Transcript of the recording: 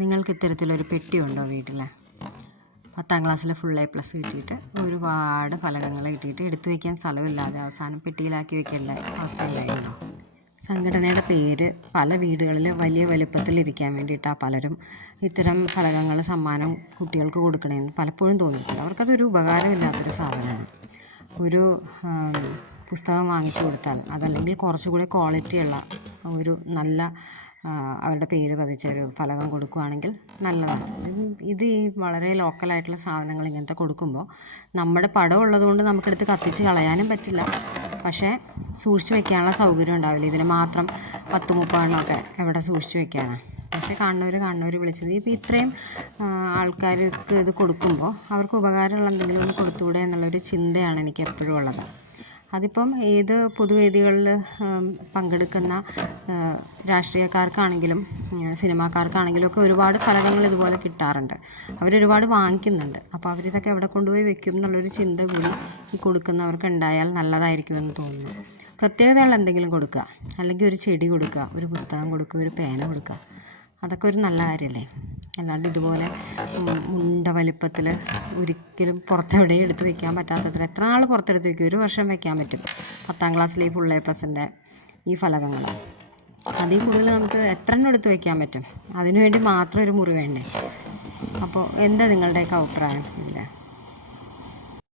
നിങ്ങൾക്ക് ഇത്തരത്തിലൊരു പെട്ടിയുണ്ടോ വീട്ടിൽ? 10ാം ക്ലാസ്സിൽ ഫുൾ A+ കിട്ടിയിട്ട് ഒരുപാട് ഫലകങ്ങൾ കിട്ടിയിട്ട് എടുത്തു വയ്ക്കാൻ സ്ഥലമില്ലാതെ അവസാനം പെട്ടിയിലാക്കി വെക്കേണ്ട അവസ്ഥയിലായിട്ടുണ്ടോ? സംഘടനയുടെ പേര് പല വീടുകളിൽ വലിയ വലുപ്പത്തിലിരിക്കാൻ വേണ്ടിയിട്ടാണ് പലരും ഇത്തരം ഫലകങ്ങൾ സമ്മാനം കുട്ടികൾക്ക് കൊടുക്കണമെന്ന് പലപ്പോഴും തോന്നിയിട്ടുണ്ട്. അവർക്കതൊരു ഉപകാരമില്ലാത്തൊരു സാധനമാണ്. ഒരു പുസ്തകം വാങ്ങിച്ചു കൊടുത്താൽ അതല്ലെങ്കിൽ കുറച്ചുകൂടി ക്വാളിറ്റിയുള്ള ഒരു നല്ല അവരുടെ പേര് പതിച്ച ഒരു ഫലകം കൊടുക്കുകയാണെങ്കിൽ നല്ലതാണ്. ഇത് ഈ വളരെ ലോക്കലായിട്ടുള്ള സാധനങ്ങൾ ഇങ്ങനത്തെ കൊടുക്കുമ്പോൾ നമ്മുടെ പടം ഉള്ളതുകൊണ്ട് നമുക്കെടുത്ത് കത്തിച്ച് കളയാനും പറ്റില്ല. പക്ഷേ സൂക്ഷിച്ച് വെക്കാനുള്ള സൗകര്യം ഉണ്ടാവില്ല. ഇതിന് മാത്രം 10-30 എണ്ണമൊക്കെ എവിടെ സൂക്ഷിച്ച് വെക്കാനാണ്. പക്ഷേ കാണുന്നവർ വിളിച്ചത് ഇപ്പോൾ ഇത്രയും ആൾക്കാർക്ക് ഇത് കൊടുക്കുമ്പോൾ അവർക്ക് ഉപകാരമുള്ള എന്തെങ്കിലും ഒന്ന് കൊടുത്തുകൂടെ എന്നുള്ളൊരു ചിന്തയാണ് എനിക്ക് എപ്പോഴും ഉള്ളത്. അതിപ്പം ഏത് പൊതുവേദികളിൽ പങ്കെടുക്കുന്ന രാഷ്ട്രീയക്കാർക്കാണെങ്കിലും സിനിമാക്കാർക്കാണെങ്കിലും ഒക്കെ ഒരുപാട് ഫലകങ്ങൾ ഇതുപോലെ കിട്ടാറുണ്ട്. അവരൊരുപാട് വാങ്ങിക്കുന്നുണ്ട്. അപ്പോൾ അവരിതൊക്കെ എവിടെ കൊണ്ടുപോയി വെക്കും എന്നുള്ളൊരു ചിന്ത കൂടി ഈ കൊടുക്കുന്നവർക്ക് ഉണ്ടായാൽ നല്ലതായിരിക്കുമെന്ന് തോന്നുന്നു. പ്രത്യേകതയുള്ള എന്തെങ്കിലും കൊടുക്കുക, അല്ലെങ്കിൽ ഒരു ചെടി കൊടുക്കുക, ഒരു പുസ്തകം കൊടുക്കുക, ഒരു പേന കൊടുക്കുക, അതൊക്കെ ഒരു നല്ല കാര്യമല്ലേ? അല്ലാണ്ട് ഇതുപോലെ ഉണ്ട വലിപ്പത്തിൽ ഒരിക്കലും പുറത്തെവിടെയും എടുത്ത് വയ്ക്കാൻ പറ്റാത്തത്ര എത്ര നാൾ പുറത്തെടുത്ത് വയ്ക്കും? 1 വർഷം വയ്ക്കാൻ പറ്റും 10ാം ക്ലാസ്സിലെ ഫുൾ A+ൻ്റെ ഈ ഫലകങ്ങൾ. അതിൽ കൂടുതൽ നമുക്ക് എത്ര എണ്ണം എടുത്ത് വയ്ക്കാൻ പറ്റും? അതിനുവേണ്ടി മാത്രം ഒരു മുറി വേണ്ടേ? അപ്പോൾ എന്താ നിങ്ങളുടെയൊക്കെ അഭിപ്രായം? ഇല്ല